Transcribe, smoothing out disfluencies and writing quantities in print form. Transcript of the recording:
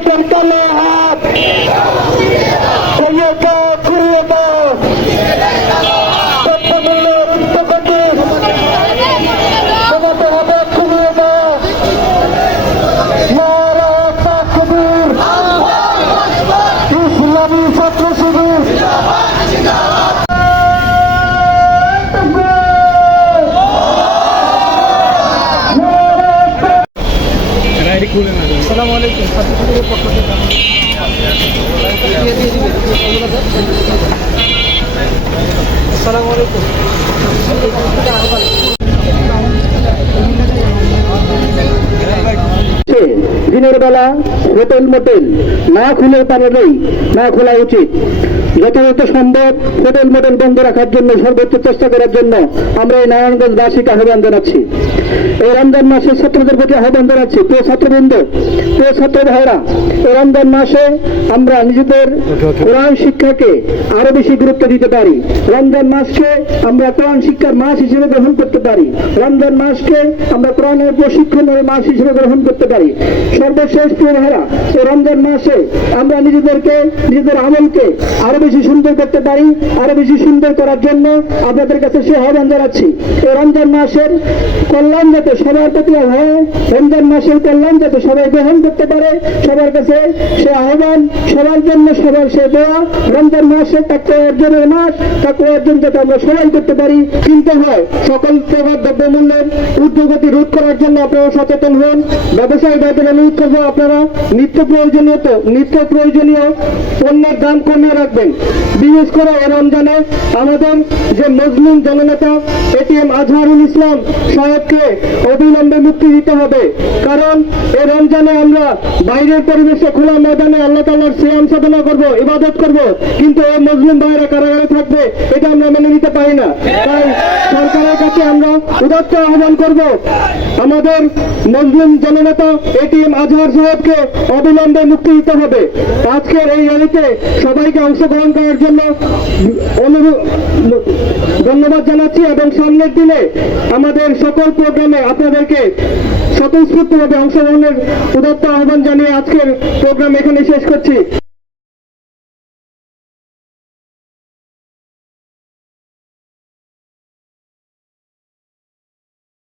যুবকের কালো হাত ঘুরিয়ে দাও, ঘুরিয়ে দাও। দ্রব্যমূল্য উদ্যোগকে কমাতে হবে, ঘুরিয়ে দাও। নারা তাকবীর, ইসলামী ছাত্র শিবির আসসালামু আলাইকুম। ছাত্র শিবিরের পক্ষ থেকে আসসালামু আলাইকুম। দিনের বেলা হোটেল মোটেল না খুলে পারলেই না খোলা উচিত। যথাযথ সম্ভব হোটেল মোটেল বন্ধ রাখার জন্য সর্বোচ্চ চেষ্টা করার জন্য আমরা এই নারায়ণগঞ্জবাসীকে আহ্বান জানাচ্ছি। এই রমজান মাসে ছাত্রদের প্রতি আহ্বান জানাচ্ছি, প্রিয় ছাত্রবৃন্দ, প্রিয় ছাত্র ভাইরা, এই রমজান মাসে আমরা নিজেদের কোরআন শিক্ষাকে আরো বেশি গুরুত্ব দিতে পারি। রমজান মাসকে আমরা কোরআন শিক্ষার মাস হিসেবে গ্রহণ করতে পারি। রমজান মাসকে আমরা কোরআনের প্রশিক্ষণের মাস হিসেবে গ্রহণ করতে পারি। সর্বশেষ প্রিয় ভাইরা, এই রমজান মাসে আমরা নিজেদের আমলকে আরো বেশি সুন্দর করতে পারি। আরো বেশি সুন্দর করার জন্য আপনাদের কাছে সে আহ্বান জানাচ্ছি। এই রমজান মাসের কল্যাণ যাতে সবার প্রতি হয়, রমজান মাসের কল্যাণ যাতে সবাই গ্রহণ করতে পারে, সবার কাছে সে আহ্বান, সবার জন্য সবার সে দোয়া। রমজান মাসে তাকে অর্জনের মাস, তাকে অর্জন যাতে আমরা সবাই করতে পারি। কিনতে হয় সকল প্রকার দ্রব্যমূল্যের ঊর্ধ্বগতি রোধ করার জন্য আপনারা সচেতন হন। ব্যবসায়ীদের অনুরোধ করবো, আপনারা নিত্য প্রয়োজনীয় পণ্যের দাম কমিয়ে রাখবেন। বিশেষ করে এই রমজানে আমাদের যে মজলুম জননেতা এটিএম আজহারুল ইসলাম সাহেবকে অবিলম্বে মুক্তি দিতে হবে। কারণ এই রমজানে আমরা বাইরের পরিবেশে খোলা ময়দানে আল্লাহ তাআলার সিয়াম সাধনা করব, ইবাদত করব, কিন্তু এই মজলুম ভাইয়েরা কারাগারে থাকবে, এটা আমরা মেনে নিতে পারি না। তাই সরকারের কাছে আমরা উদাত্ত আহ্বান করব, আমাদের মজলুম জননেতা এটিএম আজহার সাহেবকে অবিলম্বে মুক্তি দিতে হবে। আজকের এই র্যালিতে সবাইকে অংশগ্রহণ করার জন্য ধন্যবাদ জানাচ্ছি এবং সামনের দিনে আমাদের সকল প্রোগ্রামে আপনাদেরকে স্বতঃস্ফূর্তভাবে অংশগ্রহণের উদাত্ত আহ্বান জানিয়ে আজকের প্রোগ্রাম এখানে শেষ করছি।